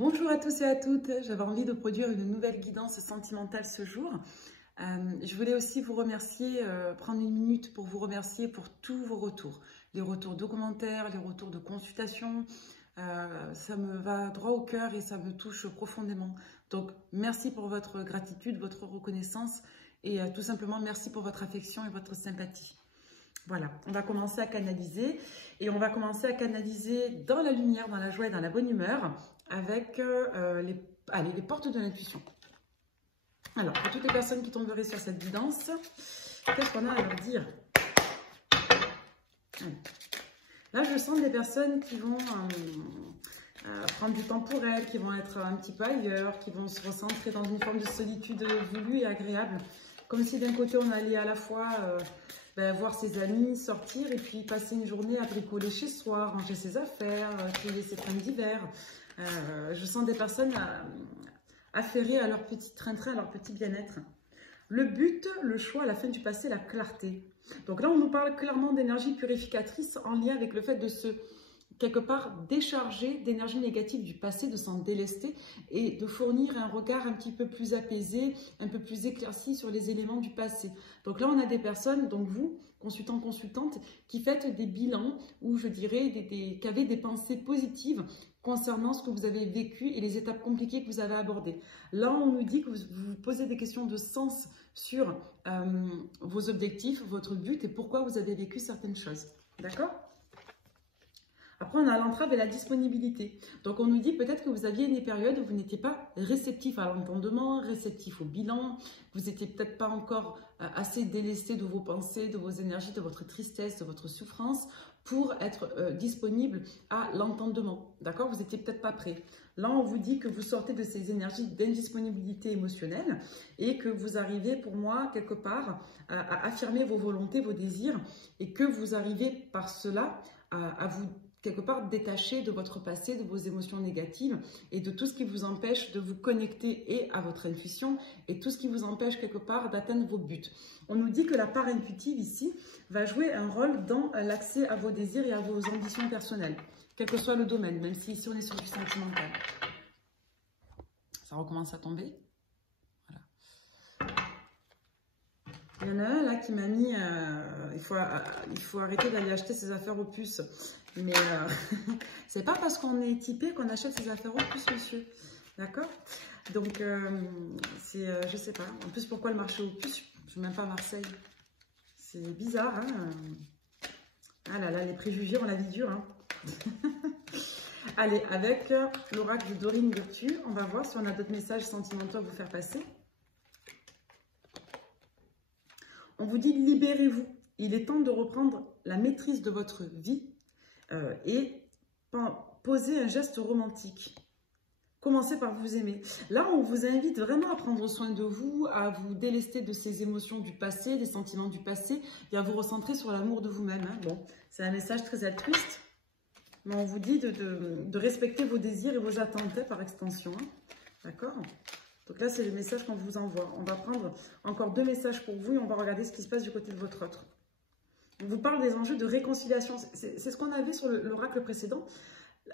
Bonjour à tous et à toutes, j'avais envie de produire une nouvelle guidance sentimentale ce jour. Je voulais aussi vous remercier, prendre une minute pour vous remercier pour tous vos retours. Les retours de commentaires, les retours de consultations, ça me va droit au cœur et ça me touche profondément. Donc merci pour votre gratitude, votre reconnaissance et tout simplement merci pour votre affection et votre sympathie. Voilà, on va commencer à canaliser et on va commencer à canaliser dans la lumière, dans la joie et dans la bonne humeur avec les portes de l'intuition. Alors, pour toutes les personnes qui tomberaient sur cette guidance, qu'est-ce qu'on a à leur dire? Là, je sens des personnes qui vont prendre du temps pour elles, qui vont être un petit peu ailleurs, qui vont se recentrer dans une forme de solitude voulue et agréable. Comme si d'un côté, on allait à la fois voir ses amis, sortir et puis passer une journée à bricoler chez soi, ranger ses affaires, trier ses fringues d'hiver. Je sens des personnes affairées à leur petit train-train, à leur petit bien-être. Le but, le choix à la fin du passé, la clarté. Donc là, on nous parle clairement d'énergie purificatrice en lien avec le fait de se, quelque part, décharger d'énergie négative du passé, de s'en délester et de fournir un regard un petit peu plus apaisé, un peu plus éclairci sur les éléments du passé. Donc là, on a des personnes, donc vous, consultants, consultantes, qui faites des bilans ou je dirais qui avaient des pensées positives concernant ce que vous avez vécu et les étapes compliquées que vous avez abordées. Là, on nous dit que vous vous posez des questions de sens sur vos objectifs, votre but et pourquoi vous avez vécu certaines choses. D'accord ? Après, on a l'entrave et la disponibilité. Donc, on nous dit peut-être que vous aviez des périodes où vous n'étiez pas réceptif à l'entendement, réceptif au bilan. Vous n'étiez peut-être pas encore assez délesté de vos pensées, de vos énergies, de votre tristesse, de votre souffrance pour être disponible à l'entendement. D'accord? Vous n'étiez peut-être pas prêt. Là, on vous dit que vous sortez de ces énergies d'indisponibilité émotionnelle et que vous arrivez, pour moi, quelque part, à affirmer vos volontés, vos désirs et que vous arrivez par cela à vous quelque part détaché de votre passé, de vos émotions négatives et de tout ce qui vous empêche de vous connecter et à votre intuition et tout ce qui vous empêche quelque part d'atteindre vos buts. On nous dit que la part intuitive ici va jouer un rôle dans l'accès à vos désirs et à vos ambitions personnelles, quel que soit le domaine, même si ici on est sur du sentimental. Ça recommence à tomber. Voilà. Il y en a un là qui m'a mis, il faut arrêter d'aller acheter ses affaires aux puces. Mais c'est pas parce qu'on est typé qu'on achète ses affaires aux puces, monsieur. D'accord? Donc, je sais pas. En plus, pourquoi le marché aux puces? Je ne suis même pas à Marseille. C'est bizarre, hein? Ah là là, les préjugés, on la vie dure, hein? Allez, avec l'oracle de Dorine Virtue, on va voir si on a d'autres messages sentimentaux à vous faire passer. On vous dit libérez-vous. Il est temps de reprendre la maîtrise de votre vie et poser un geste romantique. Commencez par vous aimer. Là, on vous invite vraiment à prendre soin de vous, à vous délester de ces émotions du passé, des sentiments du passé et à vous recentrer sur l'amour de vous-même. Hein. Bon, c'est un message très altruiste, mais on vous dit de respecter vos désirs et vos attentes hein, par extension. Hein. D'accord ? Donc là, c'est le message qu'on vous envoie. On va prendre encore 2 messages pour vous et on va regarder ce qui se passe du côté de votre autre. On vous parle des enjeux de réconciliation. C'est ce qu'on avait sur l'oracle précédent.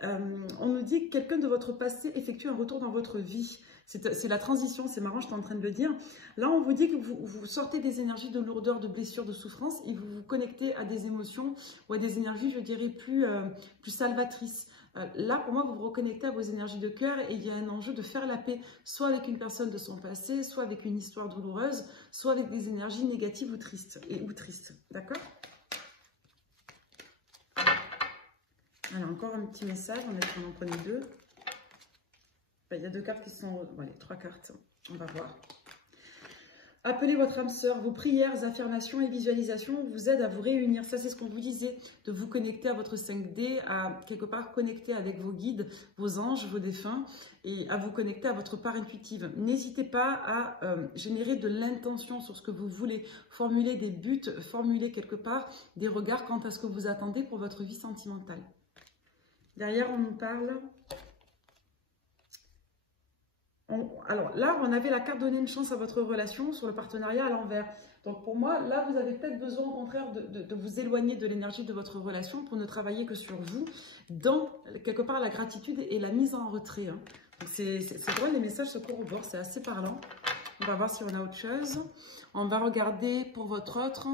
On nous dit que quelqu'un de votre passé effectue un retour dans votre vie. C'est la transition, c'est marrant, je suis en train de le dire. Là, on vous dit que vous sortez des énergies de lourdeur, de blessure, de souffrance et vous vous connectez à des émotions ou à des énergies, je dirais, plus salvatrices. Là, pour moi, vous vous reconnectez à vos énergies de cœur et il y a un enjeu de faire la paix, soit avec une personne de son passé, soit avec une histoire douloureuse, soit avec des énergies négatives ou tristes. D'accord ? Alors, encore un petit message, on en prenait 2. Il y a 2 cartes qui sont... Allez, 3 cartes, on va voir. Appelez votre âme sœur, vos prières, affirmations et visualisations vous aident à vous réunir. Ça, c'est ce qu'on vous disait, de vous connecter à votre 5D, à quelque part connecter avec vos guides, vos anges, vos défunts, et à vous connecter à votre part intuitive. N'hésitez pas à générer de l'intention sur ce que vous voulez, formuler des buts, formuler quelque part des regards quant à ce que vous attendez pour votre vie sentimentale. Derrière, on nous parle... Alors là, on avait la carte donner une chance à votre relation sur le partenariat à l'envers. Donc pour moi, là, vous avez peut-être besoin au contraire de vous éloigner de l'énergie de votre relation pour ne travailler que sur vous, dans quelque part la gratitude et la mise en retrait. Hein. C'est drôle, les messages se corroborent, c'est assez parlant. On va voir si on a autre chose. On va regarder pour votre autre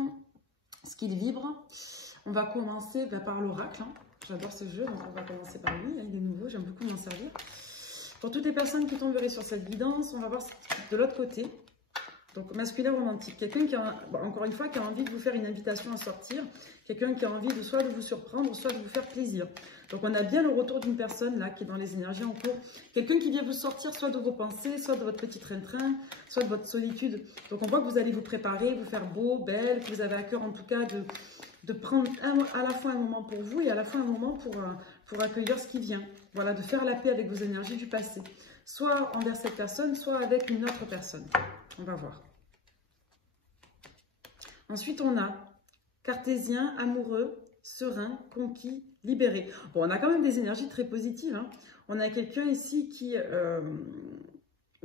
ce qu'il vibre. On va commencer par l'oracle. Hein. J'adore ce jeu, donc on va commencer par lui. Il est nouveau, j'aime beaucoup m'en servir. Pour toutes les personnes qui tomberaient sur cette guidance, on va voir de l'autre côté. Donc, masculin romantique. Quelqu'un qui a, encore une fois, qui a envie de vous faire une invitation à sortir. Quelqu'un qui a envie de soit de vous surprendre, soit de vous faire plaisir. Donc, on a bien le retour d'une personne là qui est dans les énergies en cours. Quelqu'un qui vient vous sortir soit de vos pensées, soit de votre petit train-train, soit de votre solitude. Donc, on voit que vous allez vous préparer, vous faire beau, belle, que vous avez à cœur en tout cas de prendre à la fois un moment pour vous et à la fois un moment pour accueillir ce qui vient. Voilà, de faire la paix avec vos énergies du passé. Soit envers cette personne, soit avec une autre personne. On va voir. Ensuite, on a cartésien, amoureux, serein, conquis, libéré. Bon, on a quand même des énergies très positives. Hein. On a quelqu'un ici qui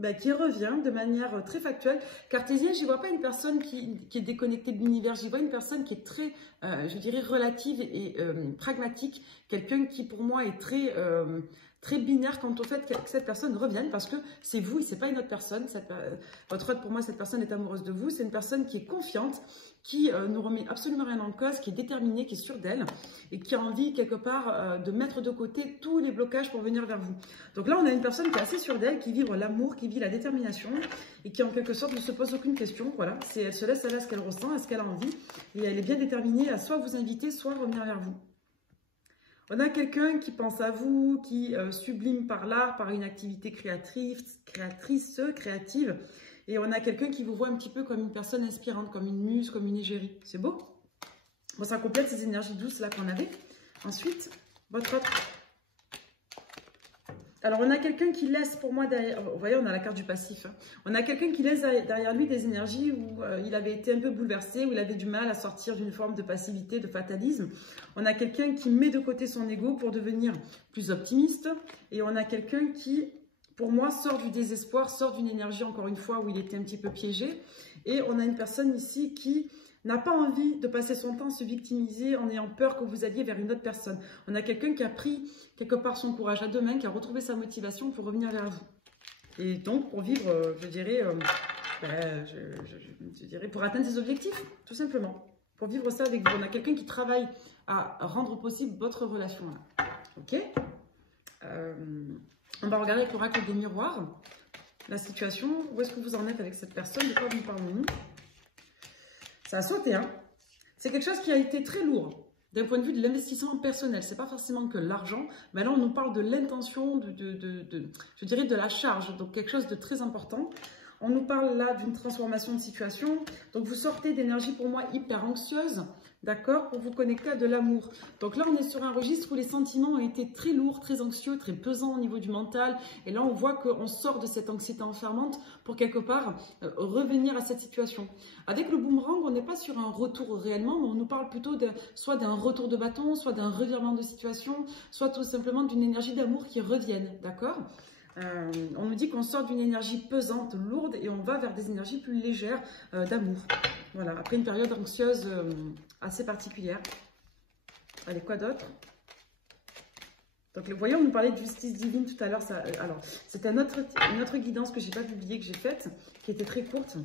revient de manière très factuelle. Cartésien, je n'y vois pas une personne qui est déconnectée de l'univers. J'y vois une personne qui est très, je dirais, relative et pragmatique. Quelqu'un qui, pour moi, est très binaire quant au fait que cette personne revienne parce que c'est vous et c'est pas une autre personne. Votre autre, pour moi, cette personne est amoureuse de vous. C'est une personne qui est confiante, qui ne remet absolument rien en cause, qui est déterminée, qui est sûre d'elle et qui a envie quelque part de mettre de côté tous les blocages pour venir vers vous. Donc là, on a une personne qui est assez sûre d'elle, qui vibre l'amour, qui vit la détermination et qui en quelque sorte ne se pose aucune question. Voilà, elle se laisse aller à ce qu'elle ressent, à ce qu'elle a envie et elle est bien déterminée à soit vous inviter, soit revenir vers vous. On a quelqu'un qui pense à vous, qui sublime par l'art, par une activité créative. Et on a quelqu'un qui vous voit un petit peu comme une personne inspirante, comme une muse, comme une égérie. C'est beau? Bon, ça complète ces énergies douces là qu'on avait. Ensuite, votre autre. Alors, on a quelqu'un qui laisse pour moi derrière... Vous voyez, on a la carte du passif. Hein. On a quelqu'un qui laisse derrière lui des énergies où il avait été un peu bouleversé, où il avait du mal à sortir d'une forme de passivité, de fatalisme. On a quelqu'un qui met de côté son ego pour devenir plus optimiste. Et on a quelqu'un qui, pour moi, sort du désespoir, sort d'une énergie, encore une fois, où il était un petit peu piégé. Et on a une personne ici qui n'a pas envie de passer son temps à se victimiser en ayant peur que vous alliez vers une autre personne. On a quelqu'un qui a pris quelque part son courage à deux mains, qui a retrouvé sa motivation pour revenir vers vous. Et donc, pour vivre, je dirais, pour atteindre ses objectifs, tout simplement. Pour vivre ça avec vous. On a quelqu'un qui travaille à rendre possible votre relation. Là. Ok, on va regarder avec l'oracle des miroirs la situation. Où est-ce que vous en êtes avec cette personne? De quoi nous parlons-nous? Ça a sauté, hein. C'est quelque chose qui a été très lourd d'un point de vue de l'investissement personnel. Ce n'est pas forcément que l'argent, mais là on nous parle de l'intention, je dirais de la charge, donc quelque chose de très important. On nous parle là d'une transformation de situation. Donc vous sortez d'énergie pour moi hyper anxieuse, d'accord, pour vous connecter à de l'amour. Donc là on est sur un registre où les sentiments ont été très lourds, très anxieux, très pesants au niveau du mental. Et là on voit qu'on sort de cette anxiété enfermante pour quelque part revenir à cette situation. Avec le boomerang, on n'est pas sur un retour réellement, mais on nous parle plutôt soit d'un retour de bâton, soit d'un revirement de situation, soit tout simplement d'une énergie d'amour qui revienne, d'accord? On nous dit qu'on sort d'une énergie pesante, lourde, et on va vers des énergies plus légères d'amour. Voilà, après une période anxieuse assez particulière. Allez, quoi d'autre? Donc, vous voyez, on nous parlait de justice divine tout à l'heure. Alors, c'était une autre guidance que je n'ai pas publiée, que j'ai faite, qui était très courte.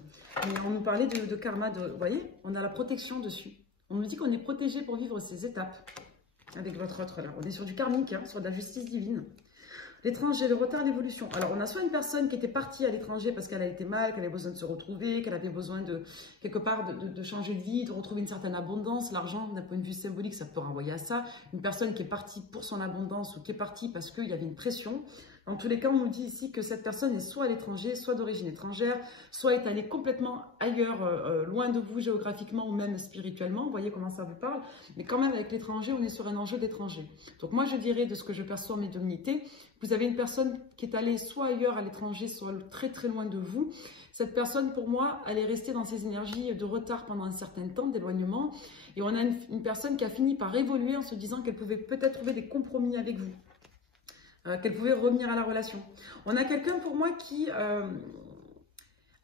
Mais on nous parlait de karma. Vous voyez, on a la protection dessus. On nous dit qu'on est protégé pour vivre ces étapes avec votre autre là. On est sur du karmique, hein, sur de la justice divine. L'étranger, le retard, l'évolution. Alors, on a soit une personne qui était partie à l'étranger parce qu'elle a été mal, qu'elle avait besoin de se retrouver, qu'elle avait besoin de, quelque part, de changer de vie, de retrouver une certaine abondance. L'argent, d'un point de vue symbolique, ça peut renvoyer à ça. Une personne qui est partie pour son abondance ou qui est partie parce qu'il y avait une pression. Dans tous les cas, on nous dit ici que cette personne est soit à l'étranger, soit d'origine étrangère, soit est allée complètement ailleurs, loin de vous géographiquement ou même spirituellement. Vous voyez comment ça vous parle. Mais quand même, avec l'étranger, on est sur un enjeu d'étranger. Donc moi, je dirais, de ce que je perçois mes dominités, vous avez une personne qui est allée soit ailleurs à l'étranger, soit très très loin de vous. Cette personne, pour moi, elle est restée dans ses énergies de retard pendant un certain temps, d'éloignement. Et on a une personne qui a fini par évoluer en se disant qu'elle pouvait peut-être trouver des compromis avec vous. Qu'elle pouvait revenir à la relation. On a quelqu'un pour moi qui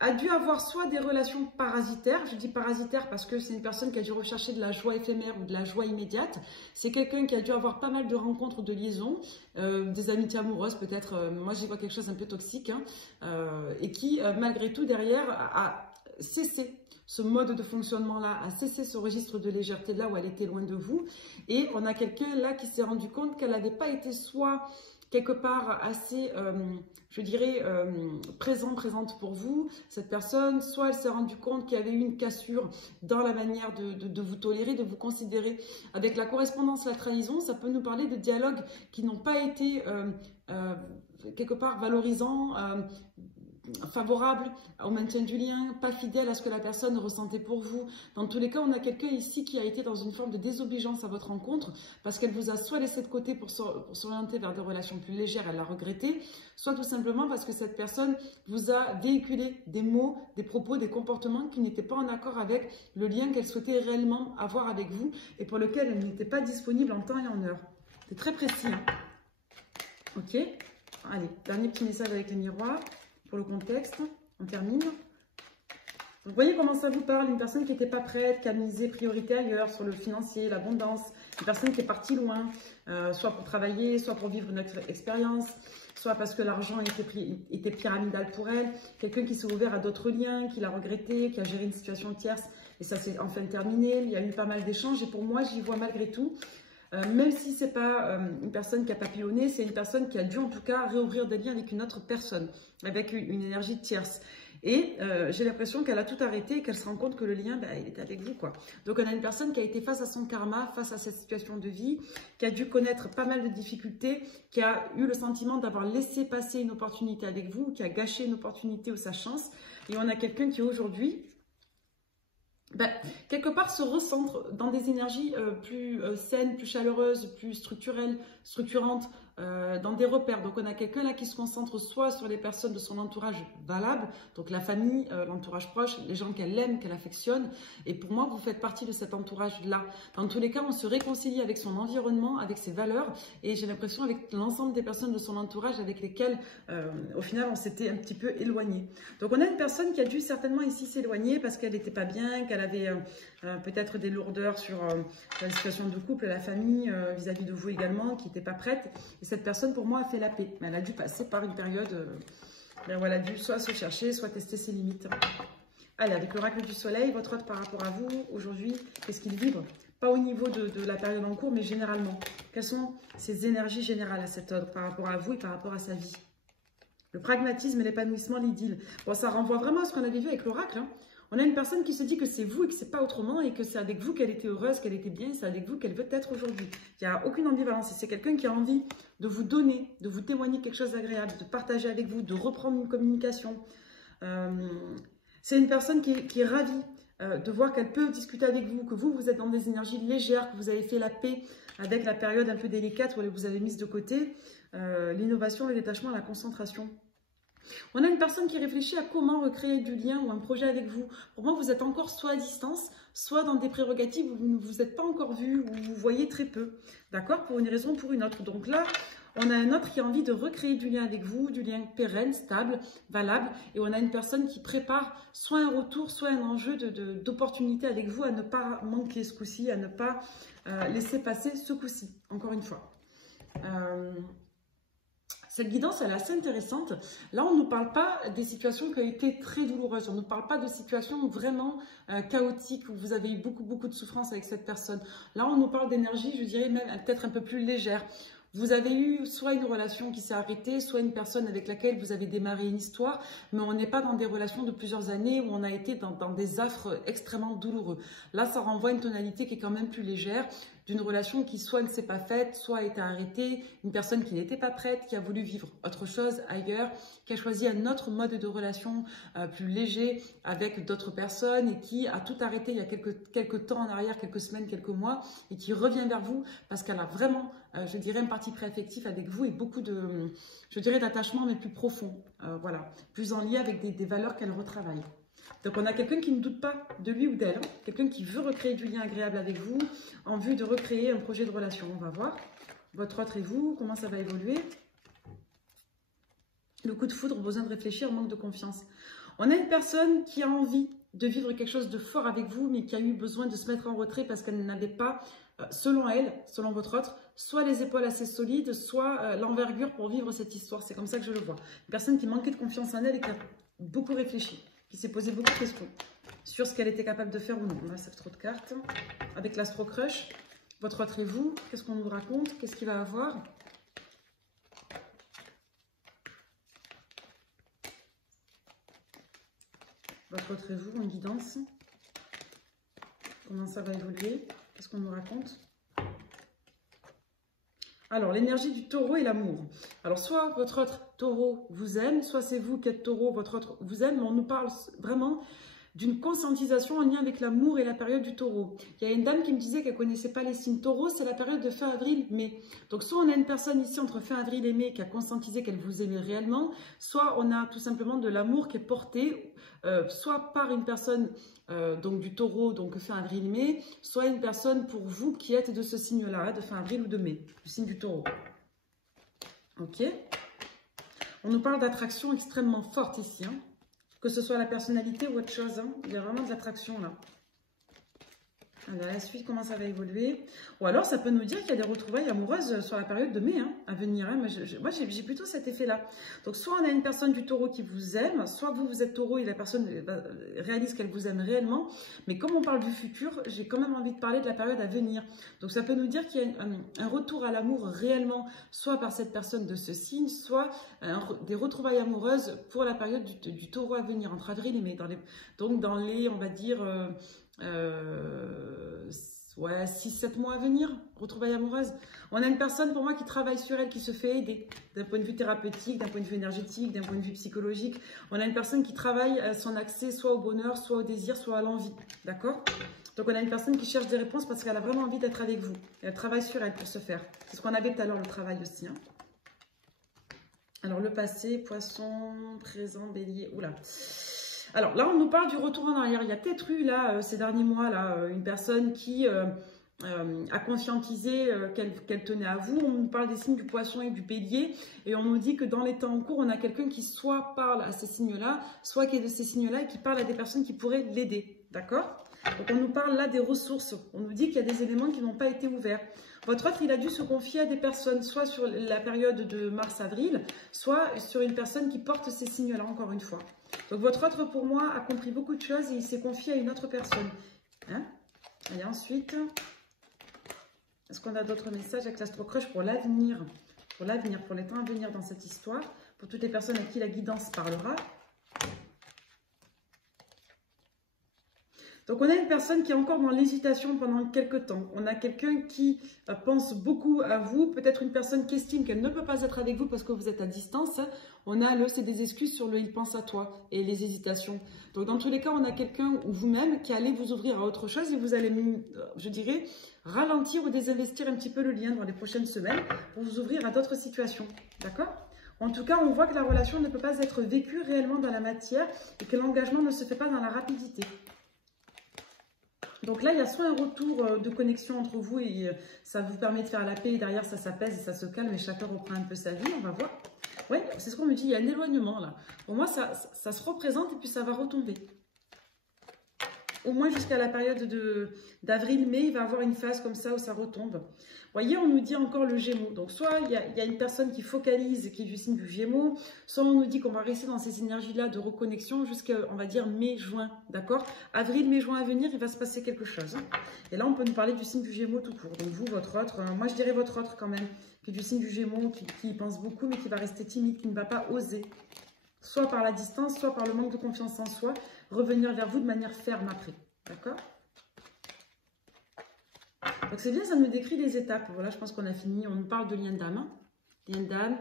a dû avoir soit des relations parasitaires, je dis parasitaires parce que c'est une personne qui a dû rechercher de la joie éphémère ou de la joie immédiate, c'est quelqu'un qui a dû avoir pas mal de rencontres, de liaisons, des amitiés amoureuses peut-être, moi j'y vois quelque chose un peu toxique, hein, et qui malgré tout derrière a cessé ce mode de fonctionnement-là, a cessé ce registre de légèreté là où elle était loin de vous, et on a quelqu'un là qui s'est rendu compte qu'elle n'avait pas été soit quelque part assez, je dirais, présente pour vous, cette personne, soit elle s'est rendue compte qu'il y avait eu une cassure dans la manière de vous tolérer, de vous considérer. Avec la correspondance, la trahison, ça peut nous parler de dialogues qui n'ont pas été quelque part valorisants, favorable au maintien du lien, pas fidèle à ce que la personne ressentait pour vous. Dans tous les cas, on a quelqu'un ici qui a été dans une forme de désobéissance à votre rencontre parce qu'elle vous a soit laissé de côté pour s'orienter vers des relations plus légères, elle l'a regretté, soit tout simplement parce que cette personne vous a véhiculé des mots, des propos, des comportements qui n'étaient pas en accord avec le lien qu'elle souhaitait réellement avoir avec vous et pour lequel elle n'était pas disponible en temps et en heure. C'est très précis. Hein. Ok. Allez, dernier petit message avec les miroirs. Pour le contexte, on termine. Donc, vous voyez comment ça vous parle, une personne qui n'était pas prête, qui a misé priorité ailleurs, sur le financier, l'abondance, une personne qui est partie loin, soit pour travailler, soit pour vivre une autre expérience, soit parce que l'argent était pyramidal pour elle, quelqu'un qui s'est ouvert à d'autres liens, qui l'a regretté, qui a géré une situation tierce, et ça s'est enfin terminé, il y a eu pas mal d'échanges, et pour moi, j'y vois malgré tout, même si ce n'est pas une personne qui a papillonné, c'est une personne qui a dû en tout cas réouvrir des liens avec une autre personne, avec une énergie tierce. Et j'ai l'impression qu'elle a tout arrêté et qu'elle se rend compte que le lien, il est avec vous, quoi. Donc on a une personne qui a été face à son karma, face à cette situation de vie, qui a dû connaître pas mal de difficultés, qui a eu le sentiment d'avoir laissé passer une opportunité avec vous, qui a gâché une opportunité ou sa chance. Et on a quelqu'un qui aujourd'hui, quelque part se recentre dans des énergies plus saines, plus chaleureuses, plus structurantes, dans des repères. Donc on a quelqu'un là qui se concentre soit sur les personnes de son entourage valable, donc la famille, l'entourage proche, les gens qu'elle aime, qu'elle affectionne. Et pour moi, vous faites partie de cet entourage-là. Dans tous les cas, on se réconcilie avec son environnement, avec ses valeurs. Et j'ai l'impression avec l'ensemble des personnes de son entourage avec lesquelles, au final, on s'était un petit peu éloigné. Donc on a une personne qui a dû certainement ici s'éloigner parce qu'elle n'était pas bien, qu'elle avait peut-être des lourdeurs sur la situation de couple, la famille, vis-à-vis de vous également, qui n'était pas prête. Et cette personne, pour moi, a fait la paix. Elle a dû passer par une période où elle a dû soit se chercher, soit tester ses limites. Allez, avec l'oracle du soleil, votre hôte par rapport à vous, aujourd'hui, qu'est-ce qu'il vibre? Pas au niveau de la période en cours, mais généralement. Quelles sont ses énergies générales à cet hôte par rapport à vous et par rapport à sa vie? Le pragmatisme et l'épanouissement, l'idylle. Bon, ça renvoie vraiment à ce qu'on avait vu avec l'oracle, hein. On a une personne qui se dit que c'est vous et que c'est pas autrement et que c'est avec vous qu'elle était heureuse, qu'elle était bien, c'est avec vous qu'elle veut être aujourd'hui. Il n'y a aucune ambivalence. C'est quelqu'un qui a envie de vous donner, de vous témoigner quelque chose d'agréable, de partager avec vous, de reprendre une communication. C'est une personne qui est ravie de voir qu'elle peut discuter avec vous, que vous êtes dans des énergies légères, que vous avez fait la paix avec la période un peu délicate où vous avez mise de côté, l'innovation, le détachement, la concentration. On a une personne qui réfléchit à comment recréer du lien ou un projet avec vous. Pour moi, vous êtes encore soit à distance, soit dans des prérogatives où vous ne vous êtes pas encore vu, où vous voyez très peu. D'accord? Pour une raison ou pour une autre. Donc là, on a un autre qui a envie de recréer du lien avec vous, du lien pérenne, stable, valable. Et on a une personne qui prépare soit un retour, soit un enjeu d'opportunité avec vous à ne pas manquer ce coup-ci, à ne pas laisser passer ce coup-ci. Encore une fois. Cette guidance, elle est assez intéressante. Là, on ne nous parle pas des situations qui ont été très douloureuses. On ne nous parle pas de situations vraiment chaotiques où vous avez eu beaucoup de souffrance avec cette personne. Là, on nous parle d'énergie, je dirais même peut-être un peu plus légère. Vous avez eu soit une relation qui s'est arrêtée, soit une personne avec laquelle vous avez démarré une histoire, mais on n'est pas dans des relations de plusieurs années où on a été dans des affres extrêmement douloureux. Là, ça renvoie une tonalité qui est quand même plus légère, d'une relation qui soit ne s'est pas faite, soit a été arrêtée, une personne qui n'était pas prête, qui a voulu vivre autre chose ailleurs, qui a choisi un autre mode de relation plus léger avec d'autres personnes et qui a tout arrêté il y a quelques temps en arrière, quelques semaines, quelques mois, et qui revient vers vous parce qu'elle a vraiment, je dirais, une partie préaffective avec vous et beaucoup de, je dirais, d'attachement mais plus profond, voilà, plus en lien avec des valeurs qu'elle retravaille. Donc on a quelqu'un qui ne doute pas de lui ou d'elle, hein, quelqu'un qui veut recréer du lien agréable avec vous, en vue de recréer un projet de relation. On va voir, votre autre et vous, comment ça va évoluer. Le coup de foudre, besoin de réfléchir, manque de confiance. On a une personne qui a envie de vivre quelque chose de fort avec vous, mais qui a eu besoin de se mettre en retrait parce qu'elle n'avait pas, selon elle, selon votre autre, soit les épaules assez solides, soit l'envergure pour vivre cette histoire. C'est comme ça que je le vois. Une personne qui manquait de confiance en elle et qui a beaucoup réfléchi, qui s'est posé beaucoup de questions sur ce qu'elle était capable de faire ou non. Là, ça fait trop de cartes. Avec l'Astro Crush, votre autre et vous, qu'est-ce qu'on nous raconte? Qu'est-ce qu'il va avoir? Votre autre et vous, en guidance. Comment ça va évoluer? Qu'est-ce qu'on nous raconte? Alors, l'énergie du taureau et l'amour. Alors, soit votre autre taureau vous aime, soit c'est vous qui êtes taureau, votre autre vous aime, mais on nous parle vraiment d'une conscientisation en lien avec l'amour et la période du taureau. Il y a une dame qui me disait qu'elle ne connaissait pas les signes taureaux, c'est la période de fin avril-mai. Donc, soit on a une personne ici entre fin avril et mai qui a conscientisé qu'elle vous aimait réellement, soit on a tout simplement de l'amour qui est porté, soit par une personne donc du taureau, donc fin avril-mai, soit une personne pour vous qui êtes de ce signe-là, de fin avril ou de mai, du signe du taureau. Ok? On nous parle d'attraction extrêmement forte ici, hein. Que ce soit la personnalité ou autre chose, hein. Il y a vraiment de l'attraction là. Alors, la suite, comment ça va évoluer? Ou alors, ça peut nous dire qu'il y a des retrouvailles amoureuses sur la période de mai, hein, à venir. Hein. Moi, j'ai plutôt cet effet-là. Donc, soit on a une personne du taureau qui vous aime, soit vous êtes taureau et la personne réalise qu'elle vous aime réellement. Mais comme on parle du futur, j'ai quand même envie de parler de la période à venir. Donc, ça peut nous dire qu'il y a un retour à l'amour réellement, soit par cette personne de ce signe, soit des retrouvailles amoureuses pour la période du taureau à venir, entre avril et mai. Donc, dans les, on va dire... ouais, 6-7 mois à venir, retrouvailles amoureuses. On a une personne pour moi qui travaille sur elle, qui se fait aider d'un point de vue thérapeutique, d'un point de vue énergétique, d'un point de vue psychologique. On a une personne qui travaille son accès soit au bonheur, soit au désir, soit à l'envie. D'accord? Donc on a une personne qui cherche des réponses parce qu'elle a vraiment envie d'être avec vous. Elle travaille sur elle pour ce faire. C'est ce qu'on avait tout à l'heure, le travail aussi. Hein. Alors le passé, poisson, présent, bélier, oula. Alors là, on nous parle du retour en arrière. Il y a peut-être eu là, ces derniers mois, là, une personne qui a conscientisé qu'elle tenait à vous. On nous parle des signes du poisson et du bélier. Et on nous dit que dans les temps en cours, on a quelqu'un qui soit parle à ces signes-là, soit qui est de ces signes-là et qui parle à des personnes qui pourraient l'aider. D'accord? Donc on nous parle là des ressources. On nous dit qu'il y a des éléments qui n'ont pas été ouverts. Votre autre, il a dû se confier à des personnes, soit sur la période de mars-avril, soit sur une personne qui porte ces signes-là, encore une fois. Donc, votre autre, pour moi, a compris beaucoup de choses et il s'est confié à une autre personne. Hein? Et ensuite, est-ce qu'on a d'autres messages avec l'Astro Crush pour l'avenir? Pour l'avenir, pour les temps à venir dans cette histoire, pour toutes les personnes à qui la guidance parlera. Donc, on a une personne qui est encore dans l'hésitation pendant quelques temps. On a quelqu'un qui pense beaucoup à vous. Peut-être une personne qui estime qu'elle ne peut pas être avec vous parce que vous êtes à distance. On a le « c'est des excuses » sur le « il pense à toi » et les hésitations. Donc, dans tous les cas, on a quelqu'un ou vous-même qui allez vous ouvrir à autre chose et vous allez, je dirais, ralentir ou désinvestir un petit peu le lien dans les prochaines semaines pour vous ouvrir à d'autres situations. D'accord ? En tout cas, on voit que la relation ne peut pas être vécue réellement dans la matière et que l'engagement ne se fait pas dans la rapidité. Donc là, il y a soit un retour de connexion entre vous et ça vous permet de faire la paix et derrière ça s'apaise et ça se calme et chacun reprend un peu sa vie, on va voir. Oui, c'est ce qu'on me dit, il y a un éloignement là. Pour moi, ça se représente et puis ça va retomber. Au moins jusqu'à la période d'avril-mai, il va y avoir une phase comme ça où ça retombe. Vous voyez, on nous dit encore le Gémeaux. Donc, soit il y a une personne qui focalise, qui est du signe du Gémeaux, soit on nous dit qu'on va rester dans ces énergies-là de reconnexion jusqu'à, on va dire, mai-juin. D'accord? Avril, mai, juin à venir, il va se passer quelque chose. Et là, on peut nous parler du signe du Gémeaux tout court. Donc, vous, votre autre, moi, je dirais votre autre quand même, qui est du signe du Gémeaux, qui pense beaucoup, mais qui va rester timide, qui ne va pas oser. Soit par la distance, soit par le manque de confiance en soi, revenir vers vous de manière ferme après. D'accord? Donc c'est bien, ça nous décrit les étapes. Voilà, je pense qu'on a fini. On nous parle de lien d'âme. Hein, lien d'âme,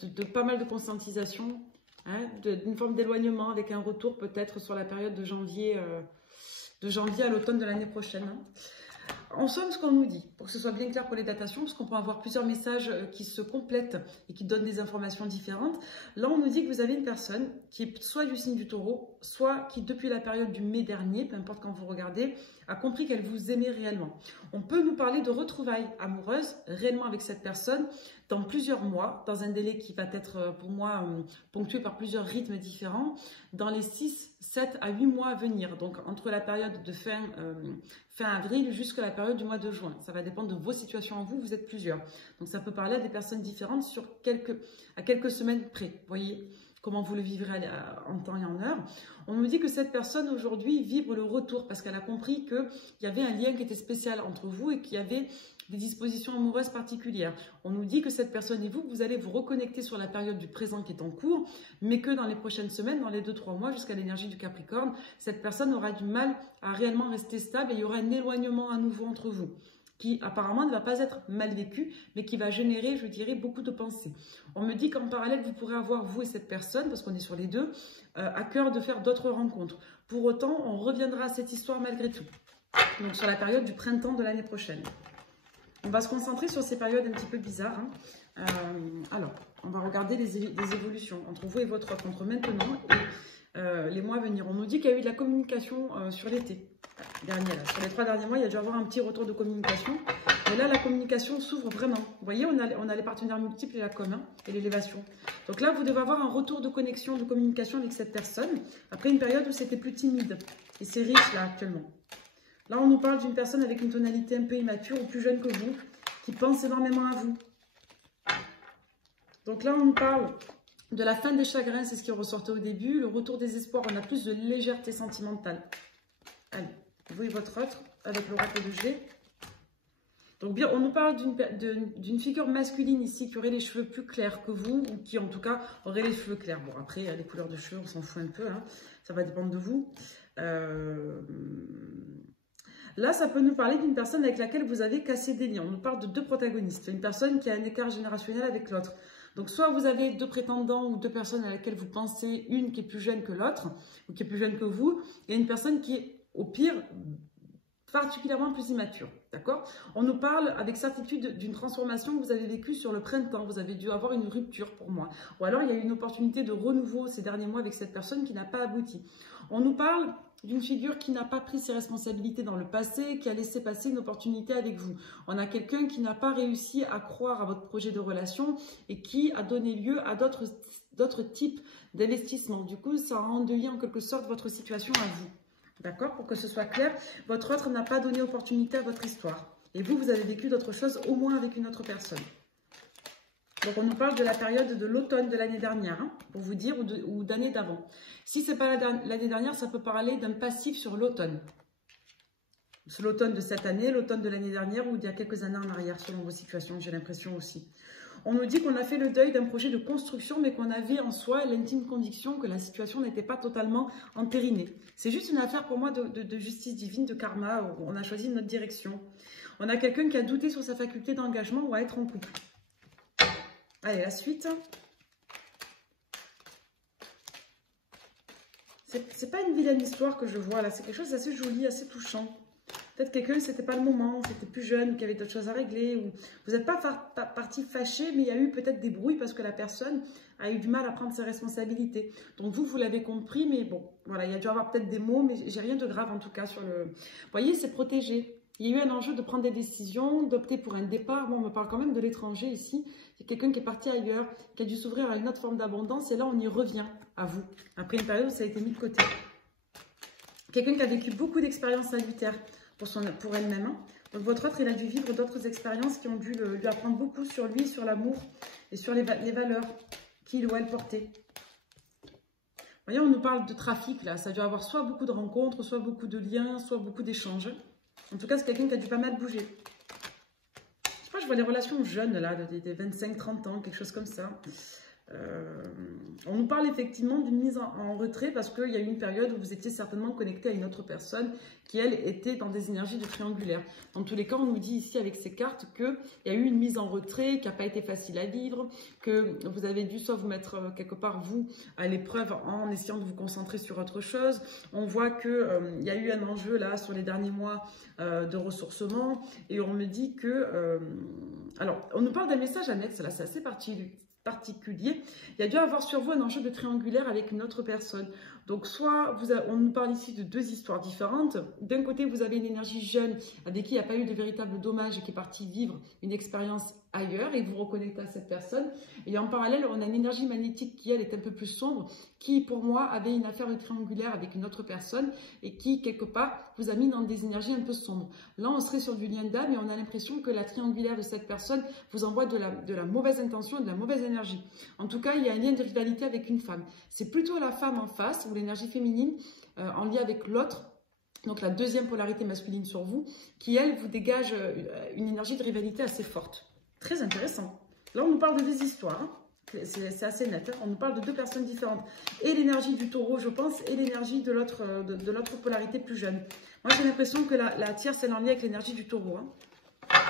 de pas mal de conscientisation, hein, d'une forme d'éloignement avec un retour peut-être sur la période de janvier à l'automne de l'année prochaine. Hein. En somme, ce qu'on nous dit, pour que ce soit bien clair pour les datations, parce qu'on peut avoir plusieurs messages qui se complètent et qui donnent des informations différentes. Là, on nous dit que vous avez une personne qui est soit du signe du taureau, soit qui, depuis la période du mai dernier, peu importe quand vous regardez, a compris qu'elle vous aimait réellement. On peut nous parler de retrouvailles amoureuses réellement avec cette personne dans plusieurs mois, dans un délai qui va être pour moi ponctué par plusieurs rythmes différents, dans les 6, 7 à 8 mois à venir. Donc entre la période de fin avril jusqu'à la période du mois de juin. Ça va dépendre de vos situations en vous, vous êtes plusieurs. Donc ça peut parler à des personnes différentes à quelques semaines près. Vous voyez comment vous le vivrez en temps et en heure. On nous dit que cette personne aujourd'hui vibre le retour parce qu'elle a compris qu'il y avait un lien qui était spécial entre vous et qu'il y avait des dispositions amoureuses particulières. On nous dit que cette personne et vous allez vous reconnecter sur la période du présent qui est en cours, mais que dans les prochaines semaines, dans les 2-3 mois, jusqu'à l'énergie du Capricorne, cette personne aura du mal à réellement rester stable et il y aura un éloignement à nouveau entre vous, qui apparemment ne va pas être mal vécu, mais qui va générer, je dirais, beaucoup de pensées. On me dit qu'en parallèle, vous pourrez avoir, vous et cette personne, parce qu'on est sur les deux, à cœur de faire d'autres rencontres. Pour autant, on reviendra à cette histoire malgré tout. Donc sur la période du printemps de l'année prochaine. On va se concentrer sur ces périodes un petit peu bizarres. Alors, on va regarder les évolutions entre vous et votre autre, entre maintenant et les mois à venir. On nous dit qu'il y a eu de la communication sur l'été dernier. Là. Sur les 3 derniers mois, il y a dû avoir un petit retour de communication. Mais là, la communication s'ouvre vraiment. Vous voyez, on a les partenaires multiples et la commun et l'élévation. Donc là, vous devez avoir un retour de connexion, de communication avec cette personne après une période où c'était plus timide. Et c'est riche là actuellement. Là, on nous parle d'une personne avec une tonalité un peu immature ou plus jeune que vous, qui pense énormément à vous. Donc là, on nous parle de la fin des chagrins, c'est ce qui ressortait au début. Le retour des espoirs, on a plus de légèreté sentimentale. Allez, vous et votre autre, avec l'oracle de G. Donc bien, on nous parle d'une figure masculine ici qui aurait les cheveux plus clairs que vous, ou qui en tout cas aurait les cheveux clairs. Bon, après, les couleurs de cheveux, on s'en fout un peu, hein. Ça va dépendre de vous. Là, ça peut nous parler d'une personne avec laquelle vous avez cassé des liens. On nous parle de 2 protagonistes. Une personne qui a un écart générationnel avec l'autre. Donc, soit vous avez 2 prétendants ou 2 personnes à laquelle vous pensez, une qui est plus jeune que l'autre, ou qui est plus jeune que vous, et une personne qui est, au pire, particulièrement plus immature. D'accord? On nous parle avec certitude d'une transformation que vous avez vécue sur le printemps. Vous avez dû avoir une rupture pour moi. Ou alors, il y a eu une opportunité de renouveau ces derniers mois avec cette personne qui n'a pas abouti. On nous parle d'une figure qui n'a pas pris ses responsabilités dans le passé, qui a laissé passer une opportunité avec vous. On a quelqu'un qui n'a pas réussi à croire à votre projet de relation et qui a donné lieu à d'autres types d'investissements. Du coup, ça a endeuillé en quelque sorte votre situation à vous. D'accord? Pour que ce soit clair, votre autre n'a pas donné opportunité à votre histoire. Et vous, vous avez vécu d'autres choses, au moins avec une autre personne. Donc, on nous parle de la période de l'automne de l'année dernière, hein, pour vous dire, ou d'année d'avant. Si ce n'est pas l'année dernière, ça peut parler d'un passif sur l'automne. C'est l'automne de cette année, l'automne de l'année dernière, ou d'il y a quelques années en arrière, selon vos situations, j'ai l'impression aussi. On nous dit qu'on a fait le deuil d'un projet de construction, mais qu'on avait en soi l'intime conviction que la situation n'était pas totalement entérinée. C'est juste une affaire pour moi de justice divine, de karma, où on a choisi notre direction. On a quelqu'un qui a douté sur sa faculté d'engagement ou à être en couple. Allez, la suite. C'est pas une vilaine histoire que je vois là, c'est quelque chose d'assez joli, assez touchant. Peut-être quelqu'un, c'était pas le moment, c'était plus jeune, qu'il y avait d'autres choses à régler. Ou vous n'êtes pas parti fâché, mais il y a eu peut-être des brouilles parce que la personne a eu du mal à prendre ses responsabilités. Donc vous l'avez compris, mais bon, voilà, il y a dû avoir peut-être des mots, mais j'ai rien de grave en tout cas sur le... Vous voyez, c'est protégé. Il y a eu un enjeu de prendre des décisions, d'opter pour un départ. Bon, on me parle quand même de l'étranger ici. C'est quelqu'un qui est parti ailleurs, qui a dû s'ouvrir à une autre forme d'abondance. Et là, on y revient à vous. Après une période où ça a été mis de côté. Quelqu'un qui a vécu beaucoup d'expériences salutaires pour elle-même. Hein. Donc, votre autre, il a dû vivre d'autres expériences qui ont dû lui apprendre beaucoup sur lui, sur l'amour et sur les valeurs qu'il ou elle portait. Vous voyez, on nous parle de trafic, là. Ça a dû avoir soit beaucoup de rencontres, soit beaucoup de liens, soit beaucoup d'échanges. En tout cas, c'est quelqu'un qui a dû pas mal bouger. Je sais pas, je vois les relations jeunes, là, des 25-30 ans, quelque chose comme ça. On nous parle effectivement d'une mise en retrait parce qu'il y a eu une période où vous étiez certainement connecté à une autre personne qui, elle, était dans des énergies de triangulaire. Dans tous les cas, on nous dit ici avec ces cartes qu'il y a eu une mise en retrait qui n'a pas été facile à vivre, que vous avez dû soit vous mettre quelque part, vous, à l'épreuve en essayant de vous concentrer sur autre chose. On voit qu'il y a eu un enjeu là sur les derniers mois de ressourcement et on me dit que... alors, on nous parle d'un message annexe, là, c'est assez particulier. particulier. Il y a dû avoir sur vous un enjeu de triangulaire avec une autre personne. Donc, soit on nous parle ici de deux histoires différentes. D'un côté, vous avez une énergie jeune avec qui il n'y a pas eu de véritable dommage et qui est partie vivre une expérience ailleurs et vous reconnectez à cette personne. Et en parallèle, on a une énergie magnétique qui, elle, est un peu plus sombre, qui, pour moi, avait une affaire de triangulaire avec une autre personne et qui, quelque part, vous a mis dans des énergies un peu sombres. Là, on serait sur du lien d'âme et on a l'impression que la triangulaire de cette personne vous envoie de la mauvaise intention et de la mauvaise énergie. En tout cas, il y a un lien de rivalité avec une femme. C'est plutôt la femme en face, ou l'énergie féminine, en lien avec l'autre, donc la deuxième polarité masculine sur vous, qui, elle, vous dégage une énergie de rivalité assez forte. Très intéressant. Là, on nous parle de des histoires. Hein. C'est assez net. Hein. On nous parle de deux personnes différentes. Et l'énergie du taureau, je pense, et l'énergie de l'autre polarité plus jeune. Moi, j'ai l'impression que la tierce, elle est en lien avec l'énergie du taureau. Hein.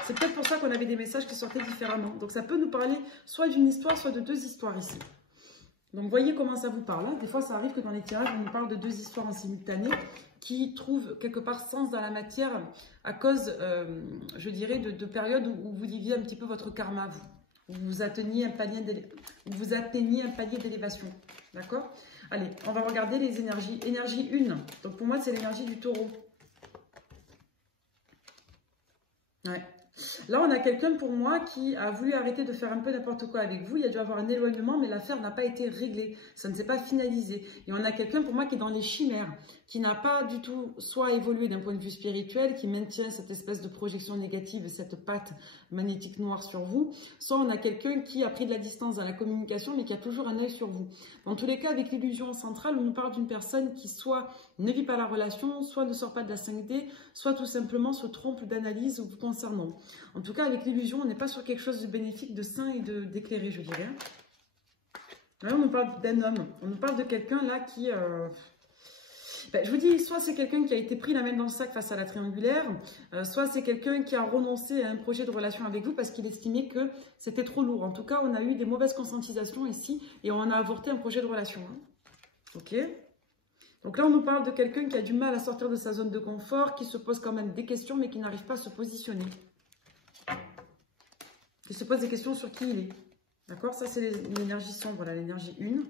C'est peut-être pour ça qu'on avait des messages qui sortaient différemment. Donc, ça peut nous parler soit d'une histoire, soit de deux histoires ici. Donc, voyez comment ça vous parle. Hein. Des fois, ça arrive que dans les tirages, on nous parle de deux histoires en simultané qui trouvent quelque part sens dans la matière à cause, je dirais, de périodes où vous viviez un petit peu votre karma, vous atteigniez un palier d'élévation. D'accord? Allez, on va regarder les énergies. Énergie 1. Donc, pour moi, c'est l'énergie du taureau. Ouais. Là, on a quelqu'un pour moi qui a voulu arrêter de faire un peu n'importe quoi avec vous. Il y a dû avoir un éloignement, mais l'affaire n'a pas été réglée. Ça ne s'est pas finalisé. Et on a quelqu'un pour moi qui est dans les chimères, qui n'a pas du tout soit évolué d'un point de vue spirituel, qui maintient cette espèce de projection négative, cette patte magnétique noire sur vous. Soit on a quelqu'un qui a pris de la distance dans la communication, mais qui a toujours un œil sur vous. Dans tous les cas, avec l'illusion centrale, on nous parle d'une personne qui soit ne vit pas la relation, soit ne sort pas de la 5D, soit tout simplement se trompe d'analyse vous concernant. En tout cas, avec l'illusion, on n'est pas sur quelque chose de bénéfique, de sain et d'éclairé, je dirais. Là, on nous parle d'un homme. On nous parle de quelqu'un là qui... je vous dis, soit c'est quelqu'un qui a été pris la main dans le sac face à la triangulaire, soit c'est quelqu'un qui a renoncé à un projet de relation avec vous parce qu'il estimait que c'était trop lourd. En tout cas, on a eu des mauvaises conscientisations ici et on a avorté un projet de relation. Hein. Ok ? Donc là, on nous parle de quelqu'un qui a du mal à sortir de sa zone de confort, qui se pose quand même des questions, mais qui n'arrive pas à se positionner. Qui se pose des questions sur qui il est. D'accord? Ça, c'est l'énergie sombre, voilà, l'énergie 1.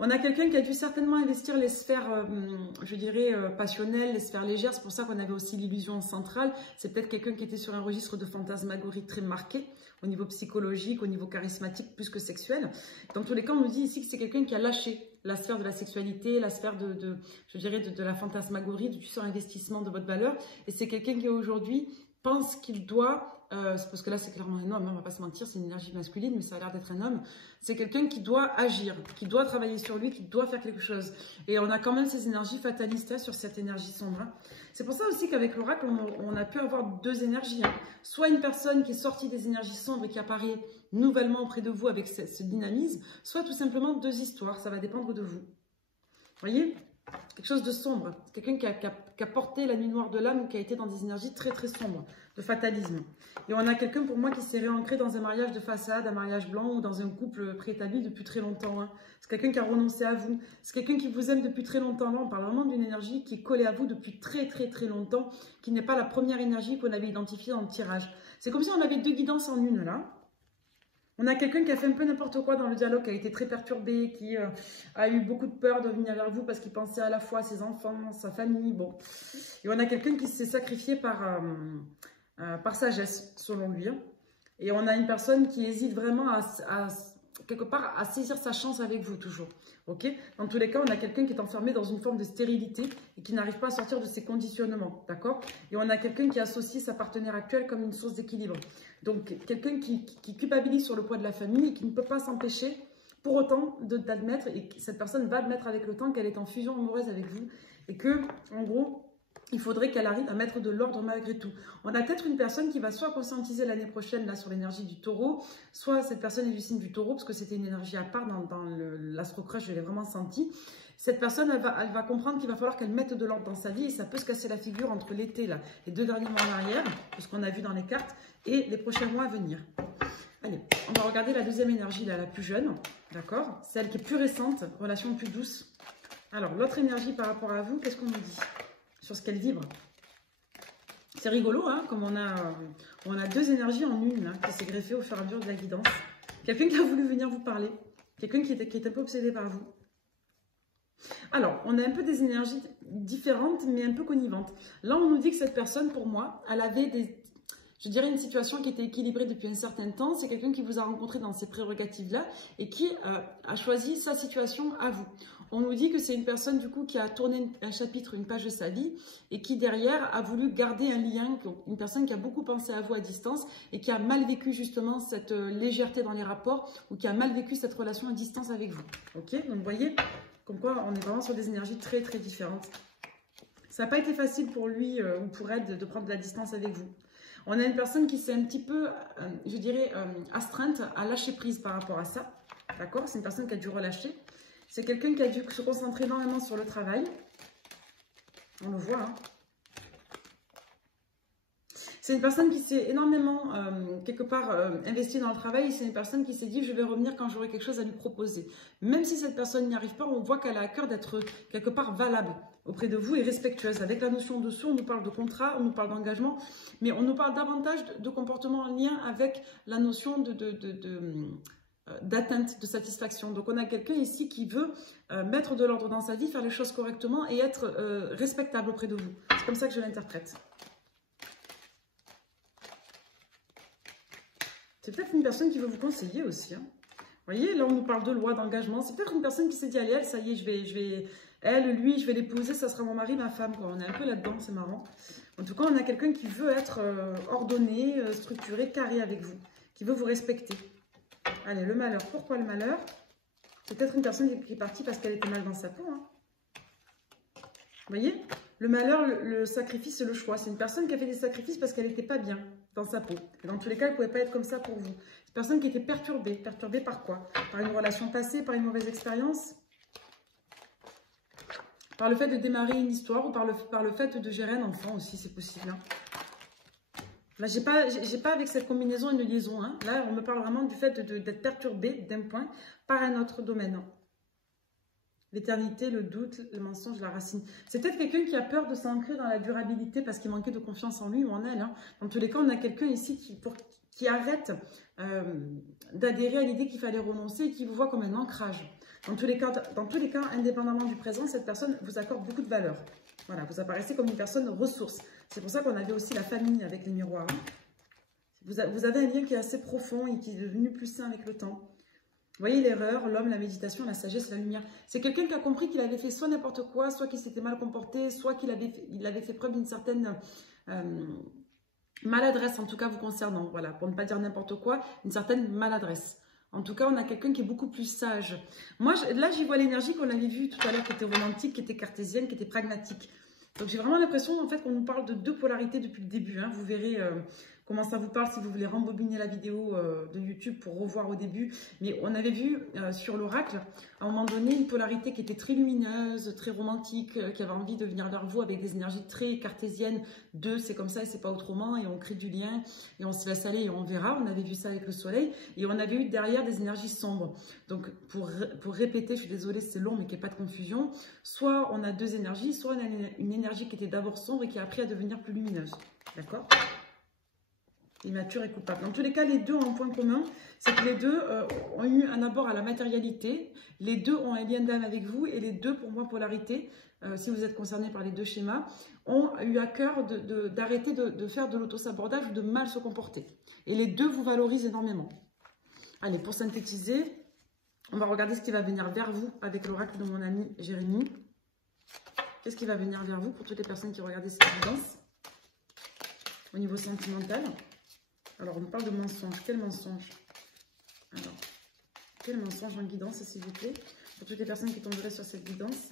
On a quelqu'un qui a dû certainement investir les sphères, je dirais, passionnelles, les sphères légères. C'est pour ça qu'on avait aussi l'illusion centrale. C'est peut-être quelqu'un qui était sur un registre de fantasmagorie très marqué, au niveau psychologique, au niveau charismatique, plus que sexuel. Dans tous les cas, on nous dit ici que c'est quelqu'un qui a lâché la sphère de la sexualité, la sphère je dirais, de la fantasmagorie, du surinvestissement de votre valeur. Et c'est quelqu'un qui aujourd'hui pense qu'il doit... parce que là, c'est clairement un homme, on ne va pas se mentir, c'est une énergie masculine, mais ça a l'air d'être un homme. C'est quelqu'un qui doit agir, qui doit travailler sur lui, qui doit faire quelque chose. Et on a quand même ces énergies fatalistes sur cette énergie sombre. Hein. C'est pour ça aussi qu'avec l'oracle, on a pu avoir deux énergies. Hein. Soit une personne qui est sortie des énergies sombres et qui apparaît nouvellement auprès de vous avec ce dynamisme, soit tout simplement deux histoires, ça va dépendre de vous. Vous voyez ? Quelque chose de sombre, quelqu'un qui a porté la nuit noire de l'âme ou qui a été dans des énergies très très sombres, de fatalisme. Et on a quelqu'un pour moi qui s'est réancré dans un mariage de façade, un mariage blanc ou dans un couple préétabli depuis très longtemps. Hein. C'est quelqu'un qui a renoncé à vous, c'est quelqu'un qui vous aime depuis très longtemps. Là, on parle vraiment d'une énergie qui est collée à vous depuis très très très longtemps, qui n'est pas la première énergie qu'on avait identifiée dans le tirage. C'est comme si on avait deux guidances en une là. On a quelqu'un qui a fait un peu n'importe quoi dans le dialogue, qui a été très perturbé, qui a eu beaucoup de peur de venir vers vous parce qu'il pensait à la fois à ses enfants, sa famille. Bon. Et on a quelqu'un qui s'est sacrifié par sagesse, selon lui. Et on a une personne qui hésite vraiment quelque part à saisir sa chance avec vous, toujours. Okay, dans tous les cas, on a quelqu'un qui est enfermé dans une forme de stérilité et qui n'arrive pas à sortir de ses conditionnements. D'accord? Et on a quelqu'un qui associe sa partenaire actuelle comme une source d'équilibre. Donc, quelqu'un qui culpabilise sur le poids de la famille et qui ne peut pas s'empêcher pour autant d'admettre, et cette personne va admettre avec le temps qu'elle est en fusion amoureuse avec vous et que, en gros, il faudrait qu'elle arrive à mettre de l'ordre malgré tout. On a peut-être une personne qui va soit conscientiser l'année prochaine là, sur l'énergie du taureau, soit cette personne est du signe du taureau, parce que c'était une énergie à part dans l'astro-crush, je l'ai vraiment senti. Cette personne, elle va comprendre qu'il va falloir qu'elle mette de l'ordre dans sa vie et ça peut se casser la figure entre l'été, là, les 2 derniers mois en arrière, ce qu'on a vu dans les cartes, et les prochains mois à venir. Allez, on va regarder la deuxième énergie, là, la plus jeune, d'accord? Celle qui est plus récente, relation plus douce. Alors, l'autre énergie par rapport à vous, qu'est-ce qu'on nous dit sur ce qu'elle vibre? C'est rigolo, hein, comme on a deux énergies en une, hein, qui s'est greffée au fur et à mesure de la guidance. Quelqu'un qui a voulu venir vous parler. Quelqu'un qui est un peu obsédé par vous. Alors, on a un peu des énergies différentes, mais un peu conniventes. Là, on nous dit que cette personne, pour moi, elle avait je dirais une situation qui était équilibrée depuis un certain temps. C'est quelqu'un qui vous a rencontré dans ces prérogatives-là et qui a choisi sa situation à vous. On nous dit que c'est une personne du coup qui a tourné un chapitre, une page de sa vie et qui derrière a voulu garder un lien, une personne qui a beaucoup pensé à vous à distance et qui a mal vécu justement cette légèreté dans les rapports ou qui a mal vécu cette relation à distance avec vous. Ok, donc vous voyez comme quoi on est vraiment sur des énergies très très différentes. Ça n'a pas été facile pour lui ou pour elle de prendre de la distance avec vous. On a une personne qui s'est un petit peu, je dirais, astreinte à lâcher prise par rapport à ça. D'accord? C'est une personne qui a dû relâcher. C'est quelqu'un qui a dû se concentrer énormément sur le travail. On le voit. Hein. C'est une personne qui s'est énormément, quelque part, investie dans le travail. C'est une personne qui s'est dit, je vais revenir quand j'aurai quelque chose à lui proposer. Même si cette personne n'y arrive pas, on voit qu'elle a à cœur d'être quelque part valable auprès de vous et respectueuse. Avec la notion de soi, on nous parle de contrat, on nous parle d'engagement, mais on nous parle davantage de comportement en lien avec la notion d'atteinte, de satisfaction. Donc on a quelqu'un ici qui veut mettre de l'ordre dans sa vie, faire les choses correctement et être respectable auprès de vous. C'est comme ça que je l'interprète. C'est peut-être une personne qui veut vous conseiller aussi. Hein. Vous voyez, là on nous parle de loi, d'engagement. C'est peut-être une personne qui s'est dit, allez, elle, ça y est, elle, lui, je vais l'épouser, ça sera mon mari, ma femme. Quoi. On est un peu là-dedans, c'est marrant. En tout cas, on a quelqu'un qui veut être ordonné, structuré, carré avec vous, qui veut vous respecter. Allez, le malheur. Pourquoi le malheur? C'est peut-être une personne qui est partie parce qu'elle était mal dans sa peau. Hein. Vous voyez? Le malheur, le sacrifice et le choix. C'est une personne qui a fait des sacrifices parce qu'elle n'était pas bien dans sa peau. Et dans tous les cas, elle ne pouvait pas être comme ça pour vous. C'est une personne qui était perturbée. Perturbée par quoi? Par une relation passée, par une mauvaise expérience, par le fait de démarrer une histoire ou par le fait de gérer un enfant aussi, c'est possible. Hein. Là, j'ai pas avec cette combinaison une liaison. Hein. Là, on me parle vraiment du fait d'être perturbé d'un point par un autre domaine. L'éternité, le doute, le mensonge, la racine. C'est peut-être quelqu'un qui a peur de s'ancrer dans la durabilité parce qu'il manquait de confiance en lui ou en elle. Hein. Dans tous les cas, on a quelqu'un ici qui arrête d'adhérer à l'idée qu'il fallait renoncer et qui vous voit comme un ancrage. Dans tous les cas, indépendamment du présent, cette personne vous accorde beaucoup de valeur. Voilà, vous apparaissez comme une personne ressource. C'est pour ça qu'on avait aussi la famille avec les miroirs. Hein. Vous avez un lien qui est assez profond et qui est devenu plus sain avec le temps. Vous voyez l'erreur, l'homme, la méditation, la sagesse, la lumière. C'est quelqu'un qui a compris qu'il avait fait soit n'importe quoi, soit qu'il s'était mal comporté, soit qu'il avait fait preuve d'une certaine maladresse, en tout cas vous concernant. Voilà, pour ne pas dire n'importe quoi, une certaine maladresse. En tout cas, on a quelqu'un qui est beaucoup plus sage. Moi, là, j'y vois l'énergie qu'on avait vue tout à l'heure, qui était romantique, qui était cartésienne, qui était pragmatique. Donc, j'ai vraiment l'impression, en fait, qu'on nous parle de deux polarités depuis le début. Hein. Vous verrez comment ça vous parle si vous voulez rembobiner la vidéo de YouTube pour revoir au début. Mais on avait vu sur l'oracle, à un moment donné, une polarité qui était très lumineuse, très romantique, qui avait envie de venir vers vous avec des énergies très cartésiennes. De c'est comme ça et c'est pas autrement. Et on crée du lien et on se laisse aller et on verra. On avait vu ça avec le soleil. Et on avait eu derrière des énergies sombres. Donc, pour répéter, je suis désolée, c'est long, mais qu'il n'y ait pas de confusion. Soit on a deux énergies, soit on a une énergie qui était d'abord sombre et qui a appris à devenir plus lumineuse. D'accord ? Immature et coupable. Dans tous les cas, les deux ont un point commun, c'est que les deux ont eu un abord à la matérialité, les deux ont un lien d'âme avec vous, et les deux, pour moi, polarité, si vous êtes concerné par les deux schémas, ont eu à cœur d'arrêter de faire de l'autosabordage ou de mal se comporter. Et les deux vous valorisent énormément. Allez, pour synthétiser, on va regarder ce qui va venir vers vous avec l'oracle de mon ami Jérémy. Qu'est-ce qui va venir vers vous pour toutes les personnes qui regardent cette guidance au niveau sentimental? Alors, on nous parle de mensonge. Quel mensonge? Alors, quel mensonge en guidance, s'il vous plaît, pour toutes les personnes qui tomberaient sur cette guidance?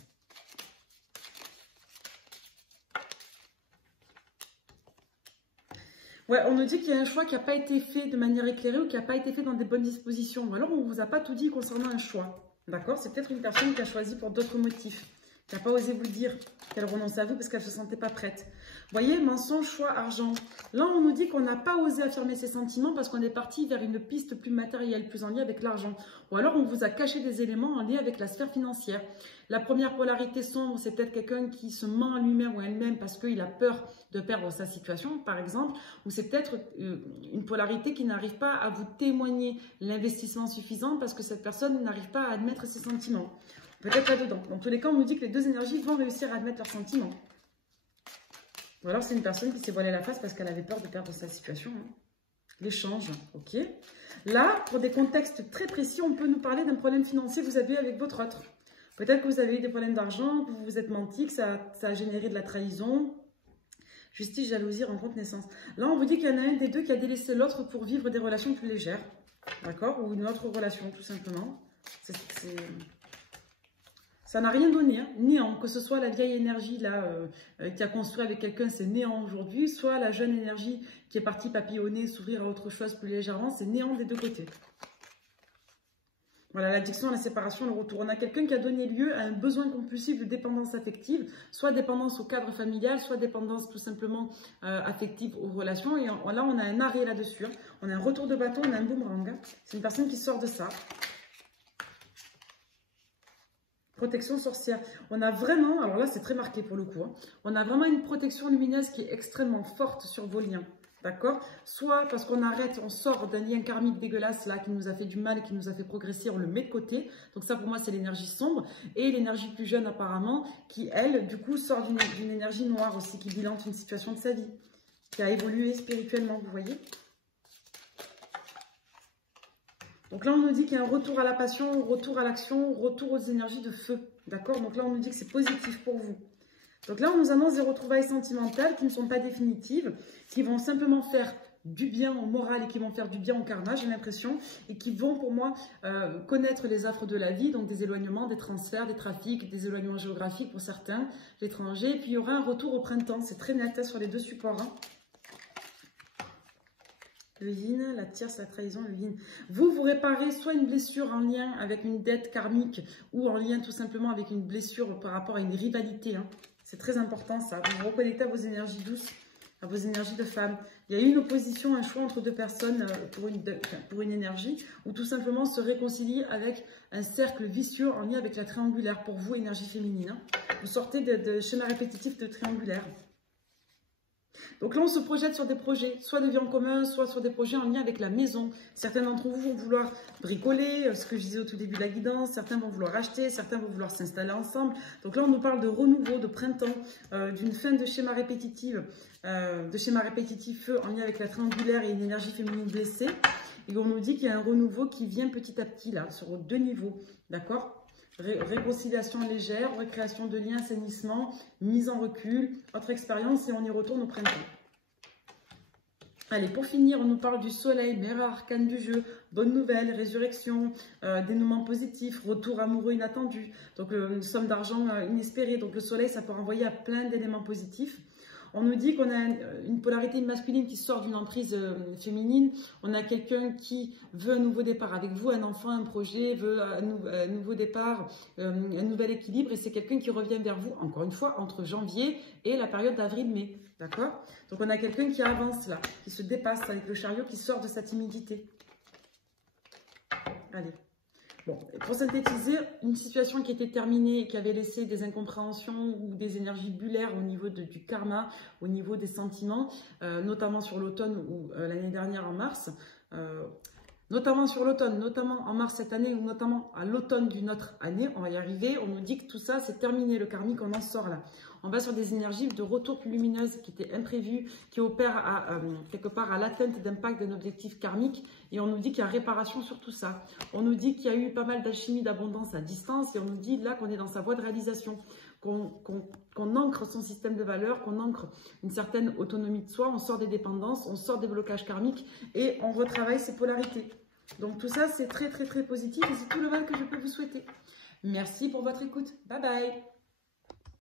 Ouais, on nous dit qu'il y a un choix qui n'a pas été fait de manière éclairée ou qui n'a pas été fait dans des bonnes dispositions. Ou alors, on ne vous a pas tout dit concernant un choix. D'accord? C'est peut-être une personne qui a choisi pour d'autres motifs, qui n'a pas osé vous le dire, qu'elle renonçait à vous parce qu'elle ne se sentait pas prête. Vous voyez, mensonge, choix, argent. Là, on nous dit qu'on n'a pas osé affirmer ses sentiments parce qu'on est parti vers une piste plus matérielle, plus en lien avec l'argent. Ou alors, on vous a caché des éléments en lien avec la sphère financière. La première polarité sombre, c'est peut-être quelqu'un qui se ment à lui-même ou à elle-même parce qu'il a peur de perdre sa situation, par exemple. Ou c'est peut-être une polarité qui n'arrive pas à vous témoigner l'investissement suffisant parce que cette personne n'arrive pas à admettre ses sentiments. Peut-être là-dedans. Dans tous les cas, on nous dit que les deux énergies vont réussir à admettre leurs sentiments. Ou alors c'est une personne qui s'est voilée la face parce qu'elle avait peur de perdre sa situation. Hein. L'échange, ok. Là, pour des contextes très précis, on peut nous parler d'un problème financier que vous avez eu avec votre autre. Peut-être que vous avez eu des problèmes d'argent, que vous vous êtes menti, que ça a généré de la trahison. Justice, jalousie, rencontre, naissance. Là, on vous dit qu'il y en a un des deux qui a délaissé l'autre pour vivre des relations plus légères. D'accord? Ou une autre relation, tout simplement. Ça n'a rien donné, hein. Néant. Que ce soit la vieille énergie là qui a construit avec quelqu'un, c'est néant aujourd'hui. Soit la jeune énergie qui est partie papillonner, s'ouvrir à autre chose plus légèrement, c'est néant des deux côtés. Voilà, l'addiction, la séparation, le retour. On a quelqu'un qui a donné lieu à un besoin compulsif de dépendance affective, soit dépendance au cadre familial, soit dépendance tout simplement affective aux relations. Et là, on a un arrêt là-dessus. Hein. On a un retour de bâton, on a un boomerang. Hein. C'est une personne qui sort de ça. Protection sorcière. On a vraiment, alors là c'est très marqué pour le coup, hein, on a vraiment une protection lumineuse qui est extrêmement forte sur vos liens. D'accord? Soit parce qu'on arrête, on sort d'un lien karmique dégueulasse là qui nous a fait du mal, qui nous a fait progresser, on le met de côté. Donc ça pour moi c'est l'énergie sombre. Et l'énergie plus jeune apparemment qui elle du coup sort d'une énergie noire aussi qui bilante une situation de sa vie. Qui a évolué spirituellement, vous voyez? Donc là, on nous dit qu'il y a un retour à la passion, retour à l'action, retour aux énergies de feu. D'accord? Donc là, on nous dit que c'est positif pour vous. Donc là, on nous annonce des retrouvailles sentimentales qui ne sont pas définitives, qui vont simplement faire du bien au moral et qui vont faire du bien au karma, j'ai l'impression, et qui vont pour moi connaître les affres de la vie, donc des éloignements, des transferts, des trafics, des éloignements géographiques pour certains, l'étranger. Et puis il y aura un retour au printemps, c'est très net hein, sur les deux supports. Hein. Le yin, la tierce, la trahison, le yin. Vous réparez soit une blessure en lien avec une dette karmique ou en lien tout simplement avec une blessure par rapport à une rivalité. Hein. C'est très important ça. Vous vous reconnectez à vos énergies douces, à vos énergies de femme. Il y a eu une opposition, un choix entre deux personnes pour une énergie ou tout simplement se réconcilier avec un cercle vicieux en lien avec la triangulaire pour vous, énergie féminine. Hein. Vous sortez de schéma répétitif de triangulaire. Donc là, on se projette sur des projets, soit de vie en commun, soit sur des projets en lien avec la maison. Certains d'entre vous vont vouloir bricoler, ce que je disais au tout début de la guidance. Certains vont vouloir acheter, certains vont vouloir s'installer ensemble. Donc là, on nous parle de renouveau, de printemps, d'une fin de schéma répétitif feu en lien avec la triangulaire et une énergie féminine blessée. Et on nous dit qu'il y a un renouveau qui vient petit à petit, là, sur deux niveaux. D'accord ? Réconciliation légère, recréation de liens, assainissement, mise en recul, autre expérience et on y retourne au printemps. Allez, pour finir, on nous parle du soleil, meilleur arcane du jeu, bonne nouvelle, résurrection, dénouement positif, retour amoureux inattendu, donc une somme d'argent inespérée. Donc le soleil, ça peut renvoyer à plein d'éléments positifs. On nous dit qu'on a une polarité masculine qui sort d'une emprise féminine. On a quelqu'un qui veut un nouveau départ avec vous, un enfant, un projet, veut un nouveau départ, un nouvel équilibre. Et c'est quelqu'un qui revient vers vous, encore une fois, entre janvier et la période d'avril-mai. D'accord? Donc on a quelqu'un qui avance là, qui se dépasse avec le chariot, qui sort de sa timidité. Allez. Bon, pour synthétiser, une situation qui était terminée et qui avait laissé des incompréhensions ou des énergies bullaires au niveau du karma, au niveau des sentiments, notamment sur l'automne ou l'année dernière en mars, notamment sur l'automne, notamment en mars cette année ou notamment à l'automne d'une autre année, on va y arriver, on nous dit que tout ça c'est terminé, le karmique, on en sort là. On va sur des énergies de retour plus lumineuses qui étaient imprévues, qui opèrent quelque part à l'atteinte d'impact d'un objectif karmique. Et on nous dit qu'il y a réparation sur tout ça. On nous dit qu'il y a eu pas mal d'alchimie, d'abondance à distance. Et on nous dit là qu'on est dans sa voie de réalisation, qu'on ancre son système de valeurs, qu'on ancre une certaine autonomie de soi. On sort des dépendances, on sort des blocages karmiques et on retravaille ses polarités. Donc tout ça, c'est très très très positif et c'est tout le mal que je peux vous souhaiter. Merci pour votre écoute. Bye bye.